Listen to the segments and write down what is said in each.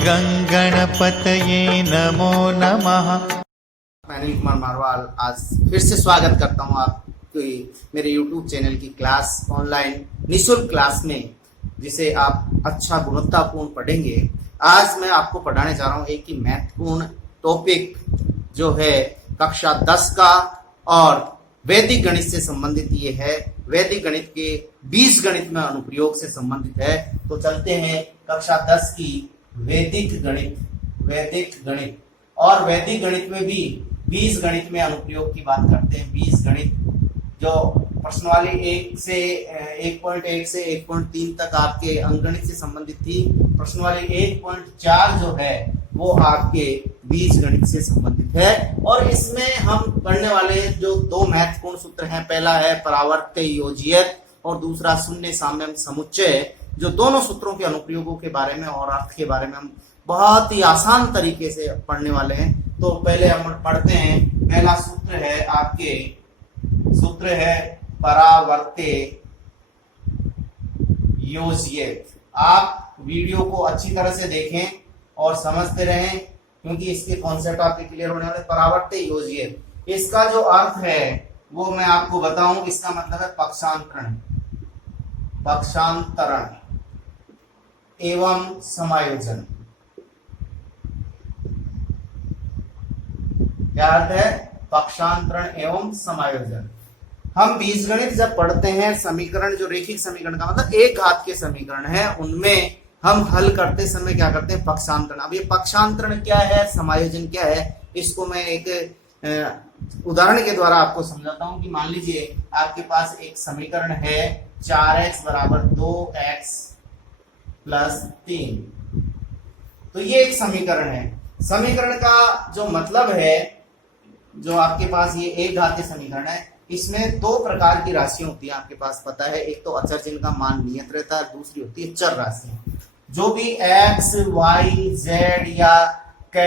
गंगणपतये नमो नमः। मैं अनिल कुमार मारवाल आज फिर से स्वागत करता हूं आपकी मेरे YouTube चैनल की क्लास ऑनलाइन निःशुल्क क्लास में, जिसे आप अच्छा गुणवत्तापूर्ण पढ़ेंगे। आज मैं आपको पढ़ाने जा रहा हूं एक ही महत्वपूर्ण टॉपिक जो है कक्षा 10 का और वैदिक गणित से संबंधित ये है। वैदिक गणित के बीजगणित में अनुप्रयोग से संबंधित है। तो चलते हैं कक्षा 10 की वैदिक गणित और वैदिक गणित में भी बीजगणित में अनुप्रयोग की बात करते हैं। बीजगणित जो प्रश्नावली 1 से 1.1 से 1.3 तक आपके अंकगणित से संबंधित थी। प्रश्नावली 1.4 जो है वो आपके बीजगणित से संबंधित है। और इसमें हम पढ़ने वाले जो दो महत्वपूर्ण सूत्र हैं, पहला है परावर्त्य योजियत और दूसरा शून्य साम्यम समुच्चय, जो दोनों सूत्रों के अनुप्रयोगों के बारे में और अर्थ के बारे में हम बहुत ही आसान तरीके से पढ़ने वाले हैं। तो पहले हम पढ़ते हैं। पहला सूत्र है परावर्त्य योजियत। आप वीडियो को अच्छी तरह से देखें और समझते रहें, क्योंकि इसके कॉन्सेप्ट आपके क्लियर होने वाले। परावर्त्य योजियत, इसका जो अर्थ है वो मैं आपको बताऊं। इसका मतलब है पक्षांतरण एवं समायोजन। क्या अर्थ है? पक्षांतरण एवं समायोजन। हम बीजगणित जब पढ़ते हैं, समीकरण जो रेखिक समीकरण का मतलब एक घात के समीकरण है, उनमें हम हल करते समय क्या करते हैं? पक्षांतरण। अब ये पक्षांतरण क्या है, समायोजन क्या है, इसको मैं एक उदाहरण के द्वारा आपको समझाता हूं। कि मान लीजिए आपके पास एक समीकरण है 4x बराबर 2x प्लस 3। तो ये एक समीकरण है। समीकरण का जो मतलब है, जो आपके पास ये एक घातीय समीकरण है, इसमें दो प्रकार की राशियां होती है, आपके पास पता है। एक तो अचर जिनका मान नियत रहता है, दूसरी होती है चर राशियां। जो भी x, y, z या क,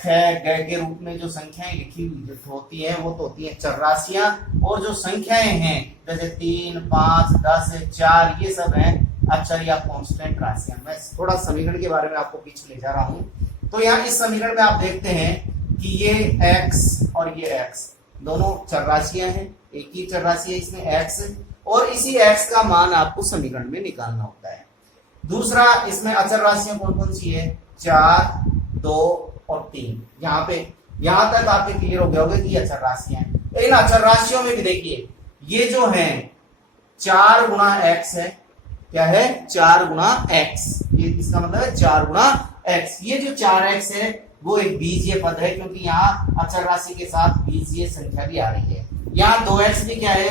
ख, ग के रूप में जो संख्याएं लिखी हुई होती है वो तो होती है चर राशियां। और जो संख्याएं हैं जैसे 3, 5, 10, 4, ये सब हैं अचर या कांस्टेंट राशियां। मैं थोड़ा समीकरण के बारे में आपको पीछे ले जा रहा हूं। तो यहाँ इस समीकरण में आप देखते हैं कि ये x और ये x दोनों चर राशियां हैं। एक ही चर राशि है इसमें x, और इसी x का मान आपको समीकरण में निकालना होता है। दूसरा, इसमें अचर राशियां कौन कौन सी है? 4, 2 और 3। यहां तक आपके क्लियर हो गया होगा कि अचर राशियां हैं। इन अचर राशियों में भी देखिए, ये जो है 4 गुणा x है। क्या है? 4 गुणा x। ये इसका मतलब है 4 गुणा x। ये जो 4x है वो एक बीजीय पद है, क्योंकि यहाँ अचर राशि के साथ बीजीय संख्या भी आ रही है। यहाँ 2x भी क्या है?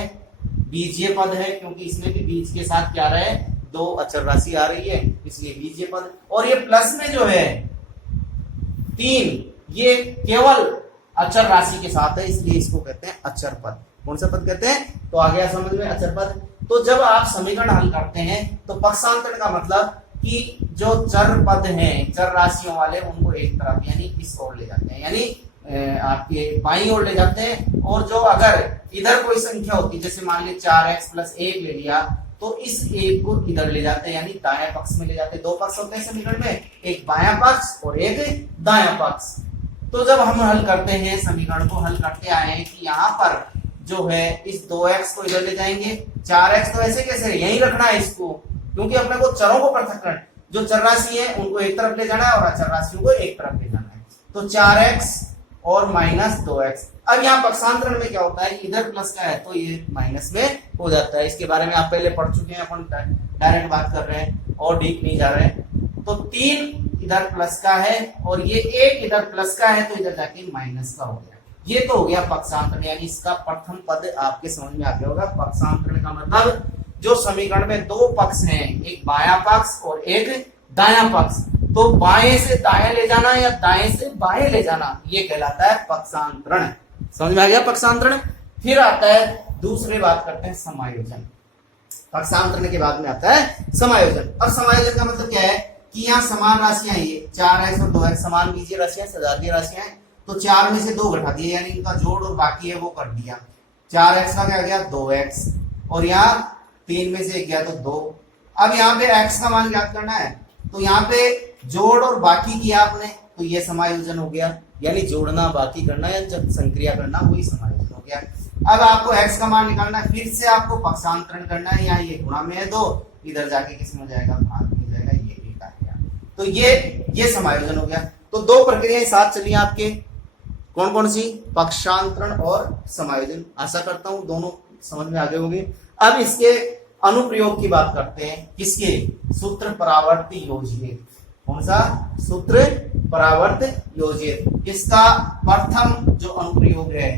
बीजीय पद है, क्योंकि इसमें भी बीज के साथ क्या रहा है? 2 अचर राशि आ रही है, इसलिए बीजीय पद। और ये प्लस में जो है 3, ये केवल अचर राशि के साथ है, इसलिए इसको कहते हैं अचर पद। कौन सा पद कहते हैं? तो आ गया समझ में, अचर पद। तो जब आप समीकरण हल करते हैं तो पक्षांतरण का मतलब कि जो चर पद हैं, चर राशियों वाले, उनको एक तरफ यानी इस ओर ले जाते हैं, यानी आपके बाईं ओर ले जाते हैं। और जो अगर इधर कोई संख्या होती, जैसे मान लीजिए 4x प्लस 1 ले लिया, तो इस 1 को इधर ले जाते हैं, यानी दायां पक्ष में ले जाते हैं। दो पक्ष होते हैं समीकरण में, एक बायां पक्ष और एक दायां पक्ष। तो जब हम हल करते हैं, समीकरण को हल करते आए हैं कि यहाँ पर जो है इस 2x को इधर ले जाएंगे, 4x तो ऐसे कैसे यहीं रखना है इसको, क्योंकि अपने को चरों को पृथक करना, जो चर राशि है उनको एक तरफ ले जाना है और अचर राशियों को एक तरफ ले जाना है। तो 4x और माइनस 2x। अब यहाँ पक्षांतरण में क्या होता है? इधर प्लस का है तो ये माइनस में हो जाता है। इसके बारे में आप पहले पढ़ चुके हैं, अपन डायरेक्ट बात कर रहे हैं और डीप नहीं जा रहे हैं। तो 3 इधर प्लस का है और ये 1 इधर प्लस का है, तो इधर जाके माइनस का हो गया। ये तो हो गया पक्षांतरण, यानी इसका प्रथम पद आपके समझ में आ गया होगा। पक्षांतरण का मतलब जो समीकरण में दो पक्ष हैं, एक बायां पक्ष और एक दायां पक्ष, तो बाएं से दाएं ले जाना या दाएं से बाएं ले जाना, ये कहलाता है पक्षांतरण। समझ में आ गया पक्षांतरण। फिर आता है दूसरी बात करते हैं समायोजन। पक्षांतरण के बाद में आता है समायोजन। अब समायोजन का मतलब क्या है कि यहाँ समान राशियां, ये 4x और 2x समान बीजीय राशियां, सजातीय राशियां हैं। तो 4 में से 2 घटा दिए, यानी इनका जोड़ और बाकी है वो कर दिया। 4x का क्या गया? 2x, और यहाँ 3 में से 1 गया तो 2। अब यहाँ पे x का मान ज्ञात करना है, तो यहाँ पे जोड़ और बाकी किया आपने तो ये समायोजन हो गया, यानी जोड़ना बाकी करना या जब संक्रिया करना वही समायोजन हो गया। अब आपको x का मान निकालना है, फिर से आपको पक्षांतरण करना है, यहाँ ये गुणा में है 2, इधर जाके किसमें हो जाएगा, भाग में हो जाएगा, ये एक आ गया। तो ये समायोजन हो गया। तो दो प्रक्रियाएं साथ चली आपके, कौन कौन सी, पक्षांतरण और समायोजन। आशा करता हूं दोनों समझ में आ गए होंगे। अब इसके अनुप्रयोग की बात करते हैं, किसके, सूत्र परावर्त योजित। कौन सा, सूत्र परावर्त योजित। इसका प्रथम जो अनुप्रयोग है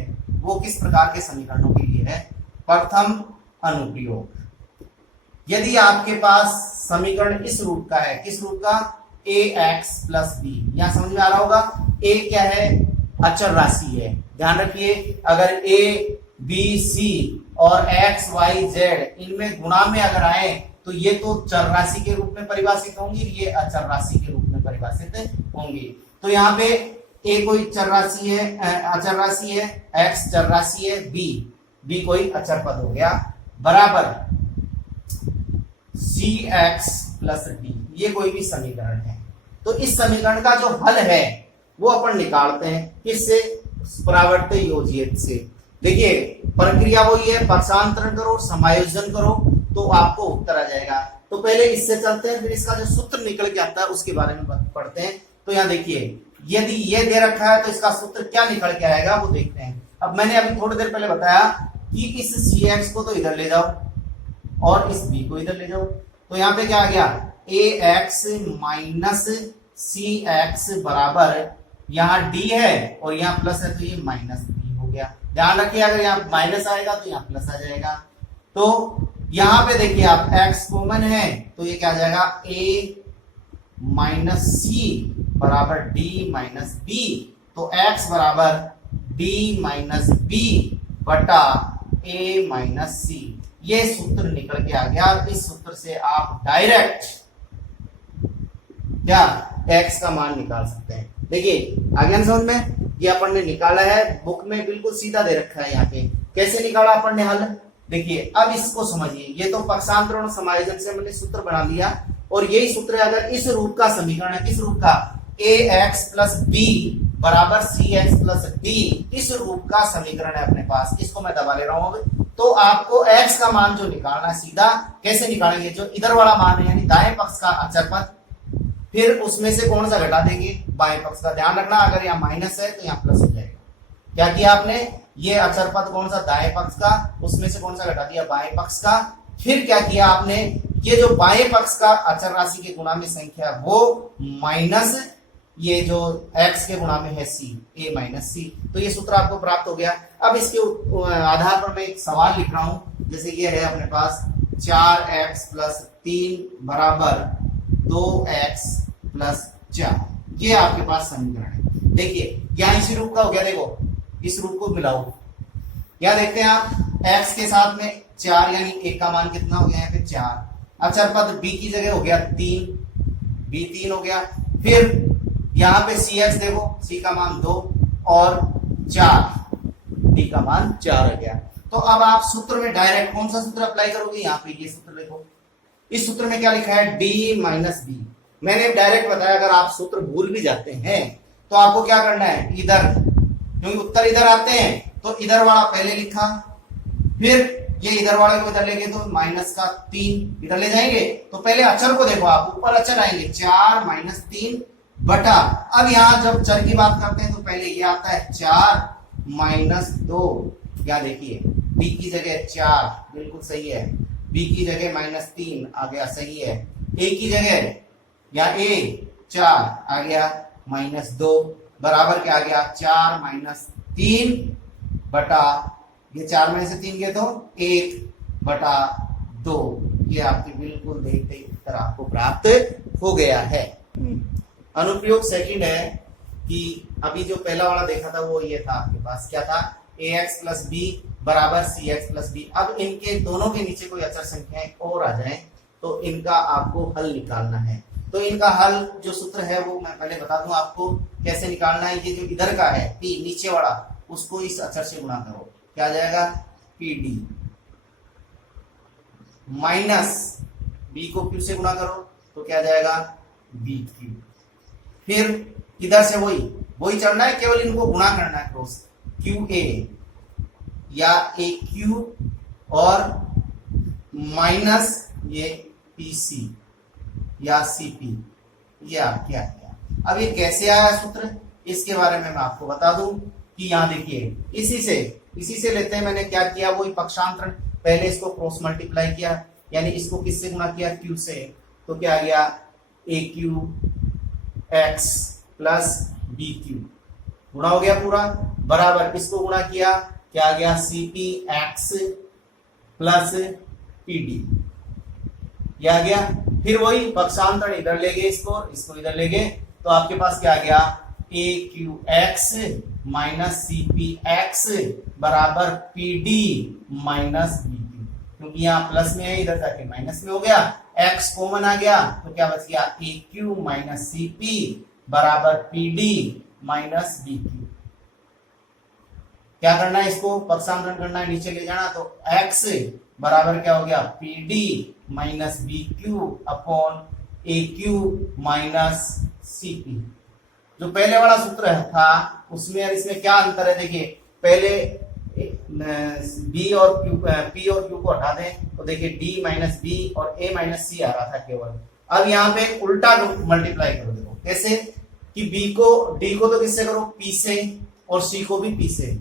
वो किस प्रकार के समीकरणों के लिए है, प्रथम अनुप्रयोग, यदि आपके पास समीकरण इस रूप का है, किस रूप का, ax प्लस बी, यहां समझ में आ रहा होगा, a क्या है, अचर राशि है, ध्यान रखिए, अगर a b c और x y z इनमें गुणा में अगर आए तो ये तो चर राशि के रूप में परिभाषित होंगी, ये अचर राशि के रूप में परिभाषित होंगी। तो यहाँ पे a कोई चर राशि है, अचर राशि है, x चर राशि है, b कोई अचर पद हो गया, बराबर cx प्लस d, ये कोई भी समीकरण है। तो इस समीकरण का जो हल है वो अपन निकालते हैं, किससे, परावर्त योजित से। देखिए प्रक्रिया वही है, पक्षांतरण करो, समायोजन करो तो आपको उत्तर आ जाएगा। तो पहले इससे चलते हैं, फिर इसका जो सूत्र निकल के आता है उसके बारे में पढ़ते हैं। तो यहाँ देखिए, यदि ये दे रखा है तो इसका सूत्र क्या निकल के आएगा वो देखते हैं। अब मैंने अभी थोड़ी देर पहले बताया कि इस cx को तो इधर ले जाओ और इस b को इधर ले जाओ, तो यहाँ पे क्या आ गया, ax माइनस cx बराबर, यहाँ d है और यहाँ प्लस है तो ये माइनस b हो गया। ध्यान रखिए अगर यहाँ माइनस आएगा तो यहाँ प्लस आ जाएगा। तो यहाँ पे देखिए आप x कॉमन है तो ये क्या आ जाएगा, a माइनस सी बराबर d माइनस बी, तो x बराबर d माइनस बी बटा a माइनस सी, ये सूत्र निकल के आ गया। इस सूत्र से आप डायरेक्ट क्या x का मान निकाल सकते हैं। देखिए आगे हम समझ में, ये अपन ने निकाला है, बुक में बिल्कुल सीधा दे रखा है। यहाँ पे कैसे निकाला अपन ने हल, देखिए अब इसको समझिए। ये तो पक्षांतरण और समायोजन से हमने सूत्र बना लिया, और यही सूत्र है अगर इस रूप का समीकरण है, किस रूप का, ax प्लस बी बराबर cx प्लस डी, इस रूप का समीकरण है अपने पास, इसको मैं दबा ले रहा हूं। तो आपको x का मान जो निकालना है, सीधा कैसे निकालेंगे, जो इधर वाला मान है यानी दाएं पक्ष का अचर पद, फिर उसमें से कौन सा घटा देंगे, बाएं पक्ष का। ध्यान रखना अगर यहाँ माइनस है तो यहाँ प्लस हो जाएगा। क्या किया आपने, ये अचर पद कौन सा, दाएं पक्ष का, उसमें से कौन सा घटा दिया, बाएं पक्ष का। फिर क्या किया आपने, ये जो बाएं पक्ष का अचर राशि के गुणा में संख्या वो माइनस ये जो x के गुणा में है c, a माइनस सी, तो ये सूत्र आपको प्राप्त हो गया। अब इसके आधार पर मैं एक सवाल लिख रहा हूं, जैसे ये है अपने पास 4x प्लस 3 बराबर 2x प्लस 4, ये आपके पास समीकरण है। देखिए यहाँ इसी रूप का हो गया, देखो इस रूप को मिलाओ, क्या देखते हैं आप, x के साथ में 4 यानी एक का मान कितना हो गया यहाँ पे 4, अचर पद b की जगह हो गया 3, b 3 हो गया। फिर यहाँ पे cx देखो, c का मान 2 और 4, d का मान 4 आ गया। तो अब आप सूत्र में डायरेक्ट कौन सा सूत्र अप्लाई करोगे, यहाँ पे ये सूत्र देखो, इस सूत्र में क्या लिखा है, d माइनस बी। मैंने डायरेक्ट बताया अगर आप सूत्र भूल भी जाते हैं तो आपको क्या करना है, इधर, क्योंकि उत्तर इधर आते हैं तो इधर वाला पहले लिखा, फिर ये इधर वाले को इधर लेंगे तो माइनस का 3 इधर ले जाएंगे, तो पहले अचर को देखो आप, ऊपर अचर आएंगे 4 माइनस 3 बटा, अब यहाँ जब चर की बात करते हैं तो पहले ये आता है 4 माइनस 2, क्या देखिए b की जगह 4 बिल्कुल सही है, b की जगह माइनस 3 आ गया सही है, a की जगह या a 4 आ गया माइनस 2 बराबर क्या आ गया 4 माइनस 3 बटा, ये 4 में से 3 गए तो 1 बटा 2, ये आपके बिल्कुल देखते उत्तर आपको प्राप्त हो गया है। अनुप्रयोग सेकंड है कि अभी जो पहला वाला देखा था वो ये था आपके पास, क्या था, ax प्लस बी बराबर cx प्लस बी। अब इनके दोनों के नीचे कोई अचर संख्याएं और आ जाए तो इनका आपको हल निकालना है। तो इनका हल जो सूत्र है वो मैं पहले बता दूं आपको कैसे निकालना है। ये जो इधर का है p नीचे वाला, उसको इस अचर से गुणा करो, क्या आ जाएगा, pd माइनस b को q से गुणा करो तो क्या आ जाएगा, b3। फिर इधर से वही चढ़ना है, केवल इनको गुणा करना है क्रॉस, क्यू ए या ए क्यू और माइनस ये पी सी या सी पी, ये आपके आ गया। अब ये कैसे आया सूत्र, इसके बारे में मैं आपको बता दूं कि यहाँ देखिए इसी से लेते हैं। मैंने क्या किया, वही पक्षांतरण, पहले इसको क्रॉस मल्टीप्लाई किया, यानी इसको किससे गुणा किया, क्यू से, तो क्या आ गया A Q X plus B Q, गुणा हो गया पूरा, बराबर इसको गुणा किया, क्या आ गया C P X plus P D, यह आ गया। फिर वही पक्षांतरण इधर ले गए, इसको इधर ले गए, तो आपके पास क्या आ गया A Q X minus C P X बराबर P D minus B Q, क्योंकि यहाँ प्लस में है, इधर जाके माइनस में हो गया, एक्स कॉमन आ गया, तो क्या बच गया A Q minus C P बराबर P D minus B Q. क्या करना है, इसको पक्षांतरण करना है, नीचे ले जाना, तो x बराबर क्या हो गया P D minus B Q upon A Q minus C P. जो पहले वाला सूत्र था उसमें और इसमें क्या अंतर है, देखिए पहले बी और क्यू, पी और क्यू को हटा दें तो देखिए डी माइनस बी और ए माइनस सी आ रहा था केवल। अब यहाँ पे उल्टा मल्टीप्लाई करो, देखो कैसे कि डी को तो किससे करो, पी से, और सी को भी पी से,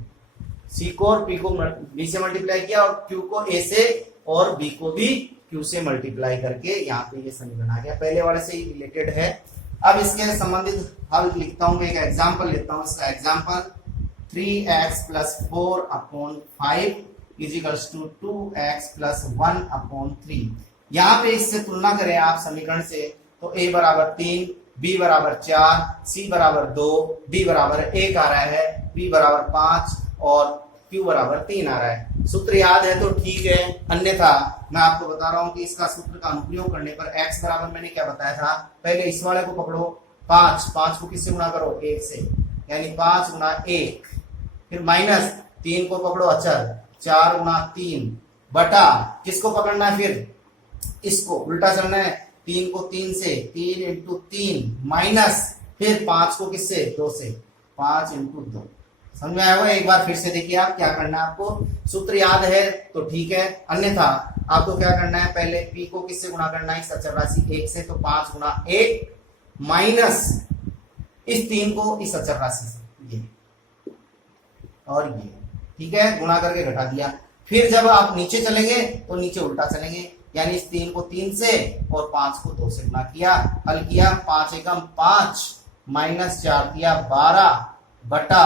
सी को और पी को बी से मल्टीप्लाई किया, और क्यू को ए से और बी को भी क्यू से मल्टीप्लाई करके यहाँ पे ये समीकरण आ गया, पहले वाले से ही रिलेटेड है। अब इसके संबंधित हल लिखता हूं, मैं एक एग्जांपल लेता हूं। इसका example 3x plus 4 upon 5 equals to 2x plus 1 upon 3। यहाँ पे इससे तुलना करें आप समीकरण से, तो a बराबर 3, b बराबर 4, c बराबर 2, d बराबर 1 आ रहा है, b बराबर 5 और q बराबर 3 आ रहा है। सूत्र याद है तो ठीक है, अन्यथा मैं आपको बता रहा हूं कि इसका सूत्र का अनुप्रयोग करने पर x बराबर मैंने क्या बताया था, पहले इस वाले को पकड़ो 5 को किससे गुणा करो 1 से, यानी 5 गुणा 1, फिर माइनस 3 को पकड़ो अचर 4 गुणा 3 बटा किसको पकड़ना है, फिर इसको उल्टा चलना है, 3 को 3 से, 3 इंटू 3 माइनस फिर 5 को किससे 2 से, 5 इंटू 2। समझ में आया होगा, एक बार फिर से देखिए आप क्या करना है, आपको सूत्र याद है तो ठीक है, अन्यथा आपको क्या करना है, पहले p को किससे गुणा करना है, इस अचर राशि 1 से, तो 5 गुणा 1 माइनस इस 3 को इस अचर राशि से, ये और ये, ठीक है, गुणा करके घटा दिया। फिर जब आप नीचे चलेंगे तो नीचे उल्टा चलेंगे, यानी इस 3 को 3 से और 5 को 2 से गुणा किया, हल किया, 5 एकम 5 माइनस 4 किया 12 बटा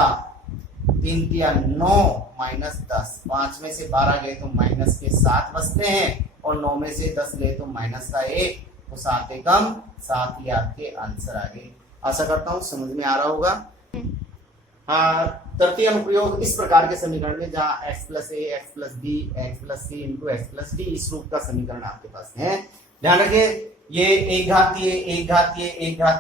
3 किया 9 माइनस 10, 5 में से 12 गए तो माइनस के 7 बचते हैं, और 9 में से 10 गए तो माइनस का 1, तो 7 एकम 7 ही आपके आंसर आ गए। आशा करता हूँ समझ में आ रहा होगा। तृतीय अनुप्रयोग इस प्रकार के समीकरण में जहाँ x plus A X plus B X plus C into X plus D, इस रूप का समीकरण आपके पास है। ध्यान रखिए ये एक घातीय एक घात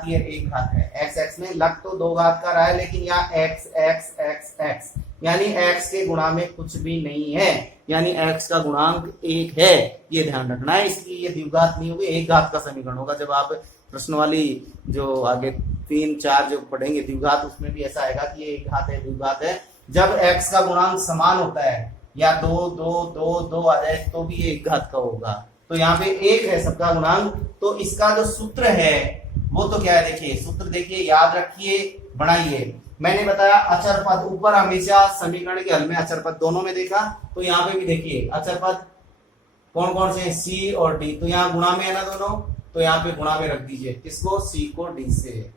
है, x x में लग तो 2 घात का रहा है, लेकिन यहाँ x x x x यानी x के गुणा में कुछ भी नहीं है, यानी x का गुणांक 1 है, ये ध्यान रखना है। इसलिए ये द्विघात नहीं होगी, एक घात का समीकरण होगा। जब आप प्रश्न वाली जो आगे 3 4 जो पढ़ेंगे द्विघात, उसमें भी ऐसा आएगा कि ये एक घात है द्विघात है। जब x का गुणांक समान होता है या 2 2 2 2 आ जाए तो भी ये एक घात का होगा। तो यहाँ पे 1 है सबका गुणांक, तो इसका जो सूत्र है वो तो क्या है, देखिए सूत्र देखिए, याद रखिए, बनाइए। मैंने बताया अचर पद ऊपर हमेशा समीकरण के हल में अचर पद दोनों में देखा, तो यहाँ पे भी देखिए अचर पद कौन कौन से, सी और डी, तो यहाँ गुणा में है ना दोनों, तो यहाँ पे गुणा में रख दीजिए, किसको, सी को डी से,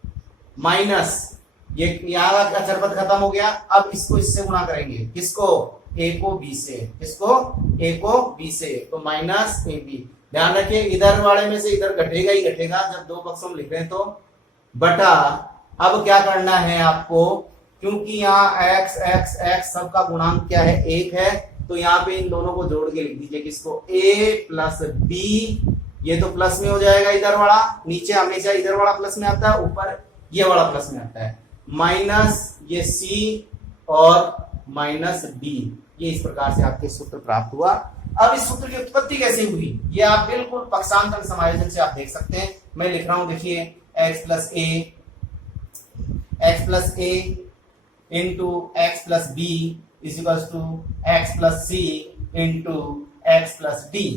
माइनस ये यहाँ अचर पद खत्म हो गया। अब इसको इससे गुणा करेंगे, किसको, ए को बी से, किसको, ए को बी से, तो माइनस ए बी। ध्यान रखिए इधर वाले में से इधर घटेगा ही घटेगा जब 2 पक्षों में लिख रहे हैं, तो बटा। अब क्या करना है आपको, क्योंकि यहाँ x x x सबका गुणांक क्या है, 1 है, तो यहाँ पे इन दोनों को जोड़ के लिख दीजिए, किसको, a प्लस बी, ये तो प्लस में हो जाएगा इधर वाला, नीचे हमेशा इधर वाला प्लस में आता है, ऊपर ये वाला प्लस में आता है, माइनस ये c और माइनस d। ये इस प्रकार से आपके सूत्र प्राप्त हुआ। अब इस सूत्र की उत्पत्ति कैसे हुई, ये आप बिल्कुल पक्षांतर समायोजन से आप देख सकते हैं। मैं लिख रहा हूं, देखिए x plus A X plus A into X plus B is equals to X plus C into X plus D.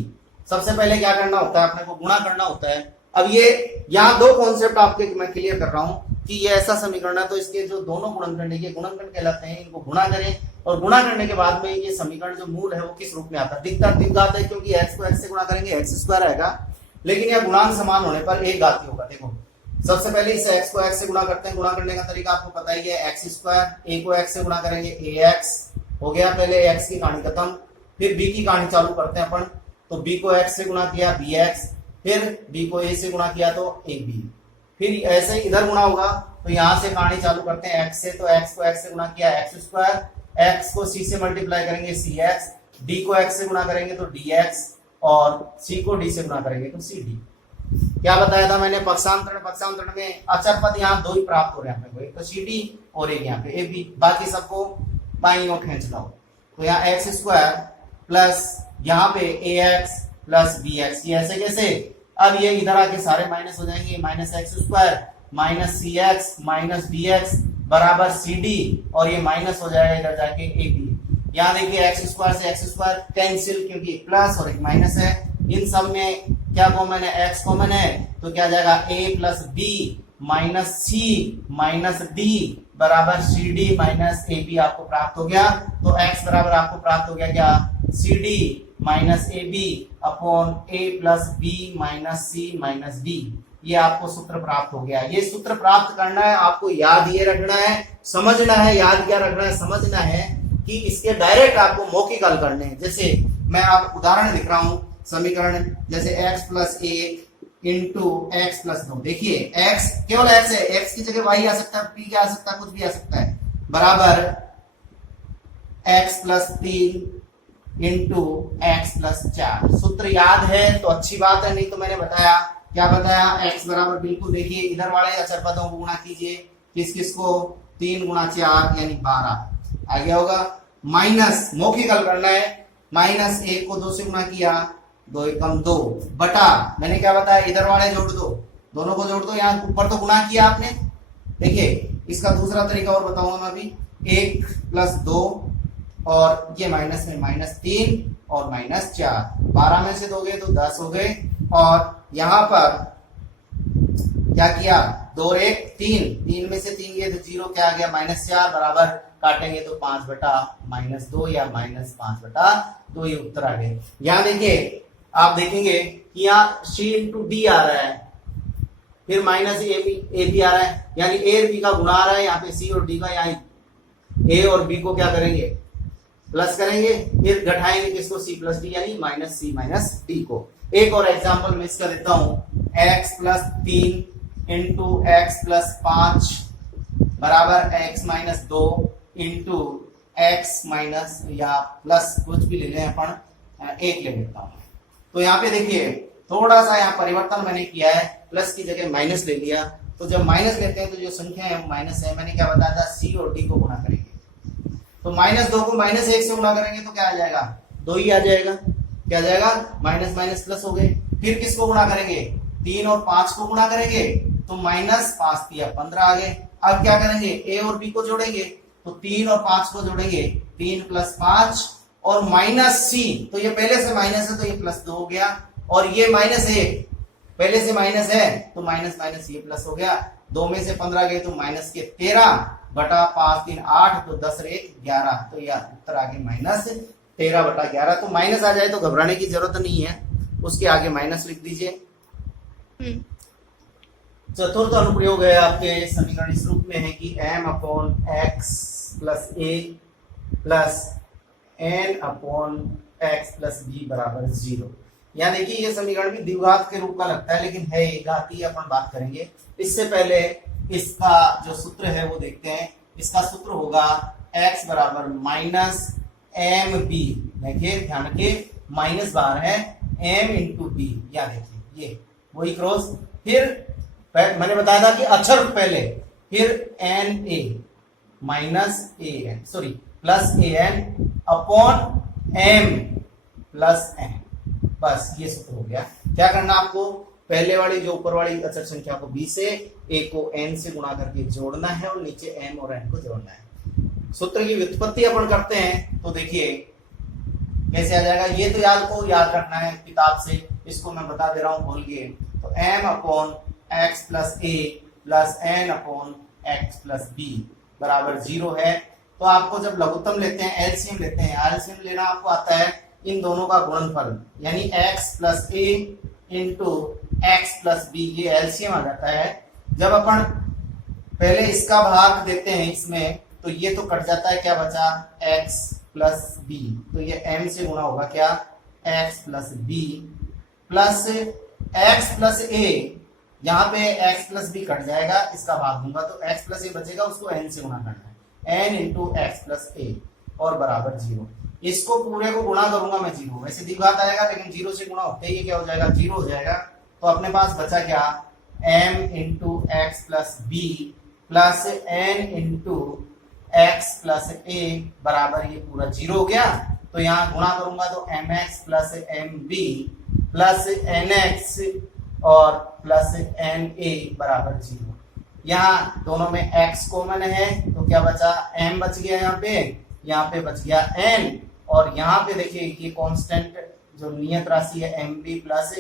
सबसे पहले क्या करना होता है, अपने को गुणा करना होता है। अब ये यहाँ दो कॉन्सेप्ट आपके मैं क्लियर कर रहा हूं कि ये ऐसा समीकरण है, तो इसके जो दोनों गुणनखंड है ये गुणनखंड कहलाते हैं, इनको गुणा करें और गुणा करने के बाद में ये समीकरण जो मूल है वो किस रूप में आता है, दिखता द्विघात है, क्योंकि एक्स को एक्स से गुणा करेंगे एक्स स्क्वायर आएगा, लेकिन यह गुणांक समान होने पर एक घाती होगा। देखो सबसे पहले इस एक्स को एक्स से गुणा करते हैं, गुणा करने का तरीका आपको पता ही है, एक्स स्क्वायर, ए को एक्स से गुणा करेंगे ए एक्स हो गया, पहले एक्स की कहानी खत्म, फिर बी की कहानी चालू करते हैं अपन। तो बी को एक्स से गुणा किया बी एक्स, फिर बी को ए से गुणा किया तो ए बी, फिर ऐसे ही इधर गुणा होगा, तो यहां से कहानी चालू करते हैं एक्स से, तो एक्स को एक्स से गुणा किया एक्स स्क्वायर, एक्स को सी से मल्टीप्लाई करेंगे सी एक्स, डी को एक्स से गुणा करेंगे तो डी एक्स, और सी को डी से गुणा करेंगे तो सी डी। क्या बताया था मैंने, पक्षांतरण में अचर पद यहाँ दो ही प्राप्त हो रहे हैं अपने को, एक तो सी डी और एक यहाँ पे ए बी, बाकी सबको बाईं ओर खींच लाओ। तो यहाँ एक्स स्क्वायर प्लस यहाँ पे ए एक्स प्लस बी एक्स, ये ऐसे कैसे, अब ये इधर आके सारे माइनस हो जाएंगे, माइनस एक्स स्क्वायर माइनस सी एक्स माइनस डी एक्स बराबर सी डी, और ये माइनस हो जाएगा इधर जाके ए बी। यहाँ देखिए एक्स स्क्वायर से एक्स स्क्वायर कैंसिल, क्योंकि एक प्लस और एक माइनस है, इन सब में क्या कॉमन है, एक्स कॉमन है, तो क्या जाएगा A plus B minus C minus D बराबर C D minus A B आपको प्राप्त हो गया। तो एक्स बराबर आपको प्राप्त हो गया क्या, C D minus A B upon A plus B minus C minus D, ये आपको सूत्र प्राप्त हो गया। ये सूत्र प्राप्त करना है, आपको याद ये रखना है, समझना है, याद क्या रखना है, समझना है कि इसके डायरेक्ट आपको मौखिक हल करने हैं। जैसे मैं आप उदाहरण दिख रहा हूं, समीकरण जैसे x plus A into X plus 2, देखिए x केवल x है, x की जगह y आ सकता है, p क्या आ सकता है, कुछ भी आ सकता है, बराबर x plus 3 into X plus 4। सूत्र याद है तो अच्छी बात है, नहीं तो मैंने बताया, क्या बताया, x बराबर बिल्कुल देखिए इधर वाले अचर पदों को गुणा कीजिए, किस किस को, 3 गुणा 4 यानी 12 आ गया होगा, माइनस मौखिक हल करना है, माइनस 1 को 2 से गुणा किया, 2 एकम 2 बटा, मैंने क्या बताया, इधर वाले जोड़ दो, दोनों को जोड़ दो, यहाँ ऊपर तो गुणा किया आपने। देखिए इसका दूसरा तरीका और बताऊंगा मैं अभी, 1 प्लस 2 और ये माइनस में माइनस 3 और माइनस 4, 12 में से दोगे तो 10 हो गए, और यहाँ पर क्या किया, 2 1 3, 3 में से 3 गए तो 0, क्या आ गया माइनस 4 बराबर काटेंगे तो 5 बटा माइनस 2 या माइनस 5 बटा 2, ये उत्तर आ गए। यहाँ देखिए आप देखेंगे कि यहाँ सी इंटू डी आ रहा है, फिर माइनस ए बी आ रहा है, यानी ए और बी का गुणा आ रहा है, यहाँ पे सी और डी का, यहाँ ए और बी को क्या करेंगे, प्लस करेंगे, फिर घटाएंगे किसको, सी प्लस डी यानी माइनस सी माइनस डी को। एक और एग्जांपल मैं इसका देता हूं, x plus 3 into X plus 5 बराबर x minus 2 into x minus या प्लस कुछ भी ले लें अपन, 1 ले लेता हूं। तो यहाँ पे देखिए थोड़ा सा यहाँ परिवर्तन मैंने किया है, प्लस की जगह माइनस ले लिया, तो जब माइनस लेते हैं तो जो संख्या है वो माइनस है, मैंने क्या बताया था, सी और डी को गुणा करेंगे, तो माइनस 2 को माइनस 1 से गुणा करेंगे तो क्या आ जाएगा, 2 ही आ जाएगा, क्या जाएगा, माइनस माइनस प्लस हो गए। फिर किसको गुणा करेंगे, 3 और 5 को गुणा करेंगे तो माइनस 5 दिया 15 आ गए। अब क्या करेंगे, ए और बी को जोड़ेंगे, तो 3 और 5 को जोड़ेंगे, 3 प्लस 5 और माइनस सी, तो ये पहले से माइनस है तो ये प्लस 2 हो गया, और ये माइनस 1 पहले से माइनस है तो माइनस माइनस ये प्लस हो गया, 2 में से 15 गए तो माइनस के 13 बटा 5 3 8, तो 10 और 1 11, तो यह उत्तर आ गया माइनस 13 बटा 11। तो माइनस आ जाए तो घबराने की जरूरत नहीं है, उसके आगे माइनस लिख दीजिए। चतुर्थ अनुप्रयोग है आपके समीकरण इस रूप में है कि m upon X plus A plus N upon X plus B बराबर 0। यहाँ देखिए ये समीकरण भी द्विघात के रूप का लगता है, लेकिन है ये घाती, अपन बात करेंगे। इससे पहले इसका जो सूत्र है वो देखते हैं। इसका सूत्र होगा x बराबर माइनस एम बी, देखिए ध्यान रखिए माइनस बाहर है, m इंटू बी, या देखिए ये वही क्रॉस, फिर मैंने बताया था कि अक्षर पहले, फिर N A minus A N, sorry plus A N upon M plus N, बस ये सूत्र हो गया। क्या करना आपको, पहले वाली जो ऊपर वाली अचर संख्या को b से, a को n से गुणा करके जोड़ना है और नीचे m और n को जोड़ना है। सूत्र की व्युत्पत्ति अपन करते हैं तो देखिए कैसे आ जाएगा। ये तो याद रखना है किताब से, इसको मैं बता दे रहा हूं खोल के। तो m upon x plus a plus n upon x plus b बराबर 0 है। तो आपको जब लघुत्तम लेते हैं, एलसीएम लेते हैं, एलसीएम लेना आपको आता है इन दोनों का गुणनफल, यानी x plus a into X plus B, ये एलसीएम आ जाता है। जब अपन पहले इसका भाग देते हैं इसमें तो ये तो कट जाता है, क्या बचा x प्लस बी, तो ये m से गुणा होगा क्या x plus B plus x plus a, यहाँ पे x प्लस बी कट जाएगा, इसका भाग दूंगा तो x प्लस a बचेगा, उसको n से गुणा करना है, n into X plus a और बराबर 0। इसको पूरे को गुणा करूंगा मैं 0, वैसे द्विघात आएगा लेकिन 0 से गुणा होते ही ये क्या हो जाएगा 0 हो जाएगा। तो अपने पास बचा क्या m into X plus B plus n into X plus a बराबर ये पूरा 0 हो गया। तो यहाँ गुणा करूंगा तो mx plus mb plus nx और प्लस na बराबर 0। यहाँ दोनों में x कॉमन है तो क्या बचा m बच गया, यहाँ पे बच गया n, और यहाँ पे देखिए ये कांस्टेंट जो नियत राशि है mb प्लस